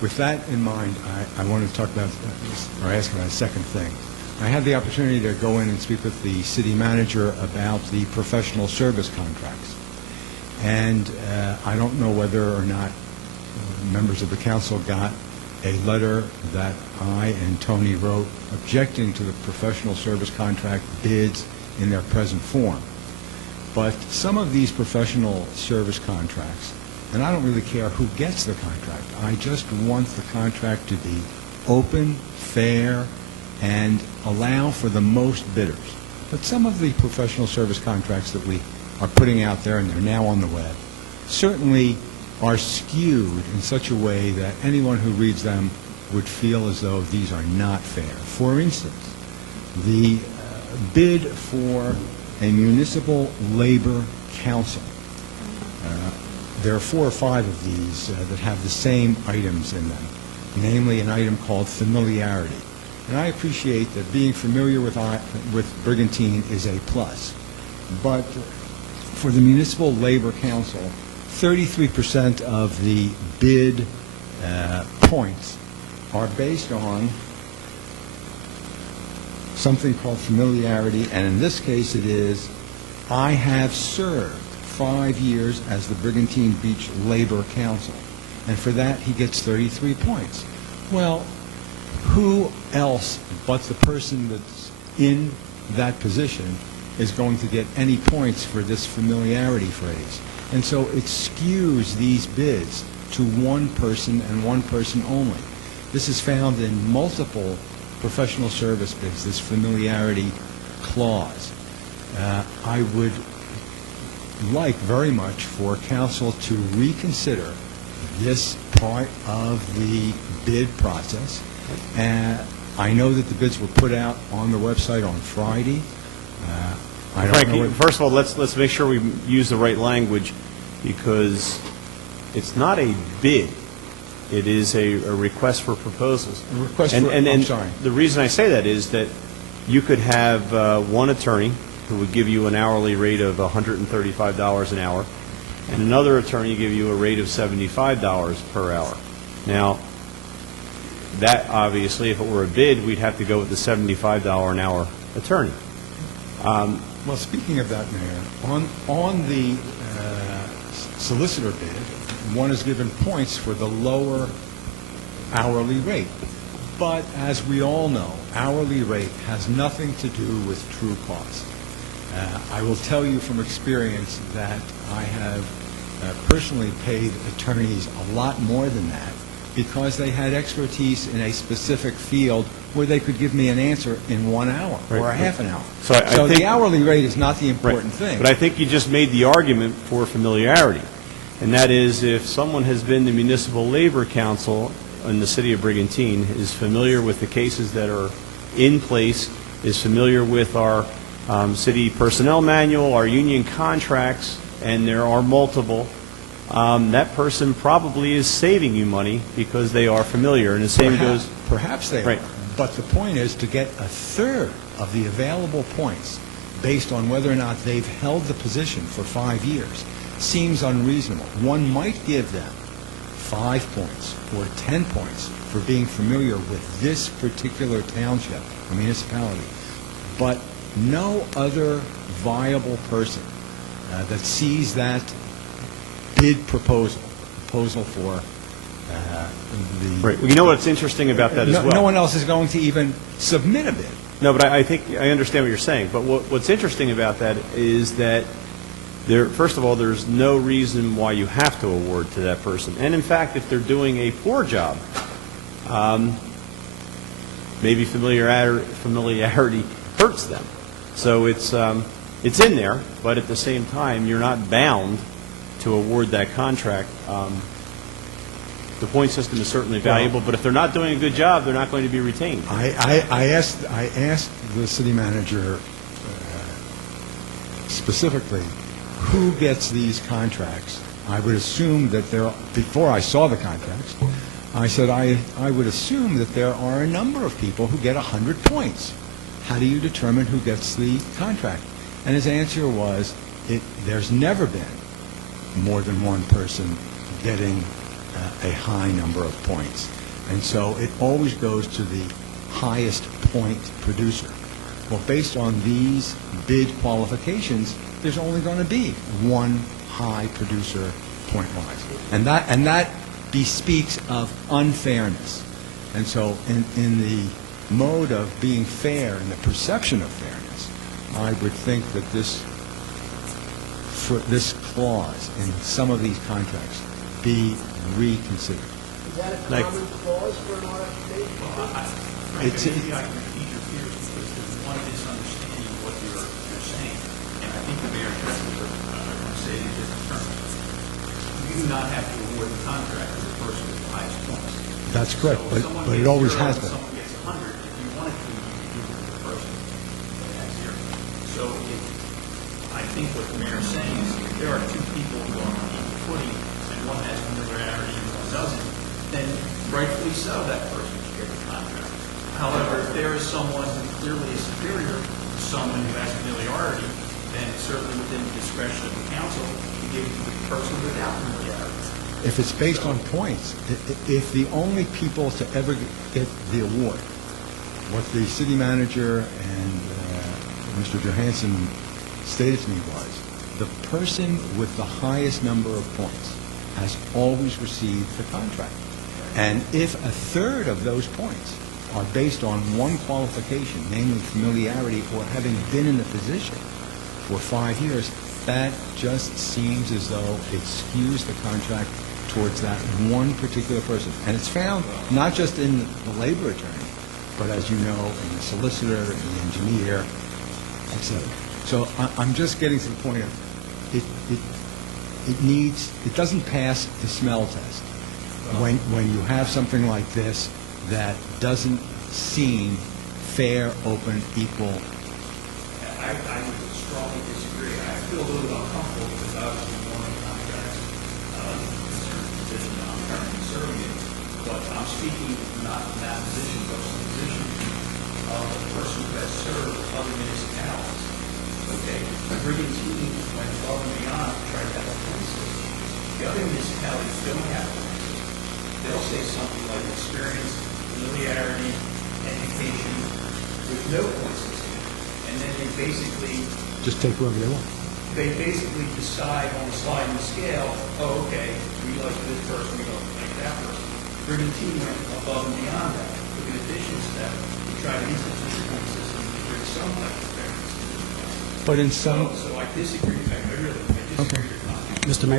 With that in mind, I wanted to talk about, or ask about a second thing. I had the opportunity to go in and speak with the city manager about the professional service contracts. And I don't know whether or not members of the council got a letter that I and Tony wrote objecting to the professional service contract bids in their present form. But some of these professional service contracts, and I don't really care who gets the contract, I just want the contract to be open, fair, and allow for the most bidders. But some of the professional service contracts that we are putting out there, and they're now on the web, certainly are skewed in such a way that anyone who reads them would feel as though these are not fair. For instance, the bid for a municipal labor council, there are 4 or 5 of these that have the same items in them, namely an item called familiarity. And I appreciate that being familiar with Brigantine is a plus. But for the Municipal Labor Council, 33% of the bid points are based on something called familiarity, and in this case it is, I have served 5 years as the Brigantine Beach Labor Council, and for that he gets 33 points. Well, who else but the person that's in that position is going to get any points for this familiarity phrase? And so it skews these bids to one person and one person only. This is found in multiple professional service bids, this familiarity clause. I would like very much for council to reconsider this part of the bid process. I know that the bids were put out on the website on Friday. Frank, first of all, let's make sure we use the right language, because it's not a bid. It is a request for proposals. A request for, I'm sorry. The reason I say that is that you could have one attorney who would give you an hourly rate of $135 an hour, and another attorney give you a rate of $75 per hour. Now, that obviously, if it were a bid, we'd have to go with the $75 an hour attorney. Well, speaking of that, Mayor, on the solicitor bid, one is given points for the lower hourly rate. But as we all know, hourly rate has nothing to do with true cost. I will tell you from experience that I have personally paid attorneys a lot more than that because they had expertise in a specific field where they could give me an answer in 1 hour or a half an hour. So I think the hourly rate is not the important thing. But I think you just made the argument for familiarity, and that is if someone has been the Municipal Labor Council in the city of Brigantine, is familiar with the cases that are in place, is familiar with our city personnel manual, our union contracts, and there are multiple, that person probably is saving you money because they are familiar. And the same goes... Perhaps they are. But the point is to get a third of the available points based on whether or not they've held the position for 5 years seems unreasonable. One might give them 5 points or 10 points for being familiar with this particular township or municipality, but no other viable person that sees that bid proposal for the... Right. Well, you know what's interesting about that as well? No one else is going to even submit a bid. No, but I think I understand what you're saying. But what's interesting about that is that first of all, there's no reason why you have to award to that person. And in fact, if they're doing a poor job, maybe familiarity hurts them. So it's in there, but at the same time, you're not bound to award that contract. The point system is certainly valuable, but if they're not doing a good job, they're not going to be retained. I asked the city manager specifically who gets these contracts. I would assume that before I saw the contracts, I said I would assume that there are a number of people who get 100 points. How do you determine who gets the contract? And his answer was, there's never been more than one person getting a high number of points. And so it always goes to the highest point producer. Well, based on these bid qualifications, there's only going to be one high producer point-wise. And that bespeaks of unfairness. And so in the mode of being fair and the perception of fairness, I would think that this clause in some of these contracts be reconsidered. Is that a common clause for an RFP? Maybe I can repeat your fears because there's one misunderstanding of what you're saying. And I think the mayor addressed it, but I'm going to say it in different terms. You do not have to award the contract to the person with the highest points. That's correct, So if but it always has been. Someone gets 100, if you wanted to, you could give it to the person at 0. So I think what the mayor is saying is if there are two people who are on equal footing and one has familiarity and one doesn't, then rightfully so, that person should get the contract. However, if there is someone who clearly is superior to someone who has familiarity, then it's certainly within the discretion of the council to give it to the person without familiarity. If it's based on points, if the only people to ever get the award, what the city manager and Mr. Johansson stated to me was, the person with the highest number of points has always received the contract. And if a third of those points are based on one qualification, namely familiarity or having been in the position for 5 years, that just seems as though it skews the contract towards that one particular person. And it's found not just in the labor attorney, but as you know, in the solicitor, in the engineer, etc. So I'm just getting to the point of it doesn't pass the smell test when you have something like this that doesn't seem fair, open, equal. I would strongly disagree. I feel a little uncomfortable because obviously one of the contracts is a position that I'm currently serving in, but I'm speaking not from that position, but from the position of a person who has served other municipalities. Okay, the brigantine went above and beyond to try to have a point system. The other municipalities don't have one. They'll say something like experience, familiarity, education, with no point system. And then they basically Just take whoever they want. decide on the sliding scale, oh, okay, we like this person, we don't like that person. Brigantine went above and beyond that. With an addition step, we try to institute a point system to bring some type of fairness. But in some... So I disagree. I really disagree with your comment. Mr. Mayor.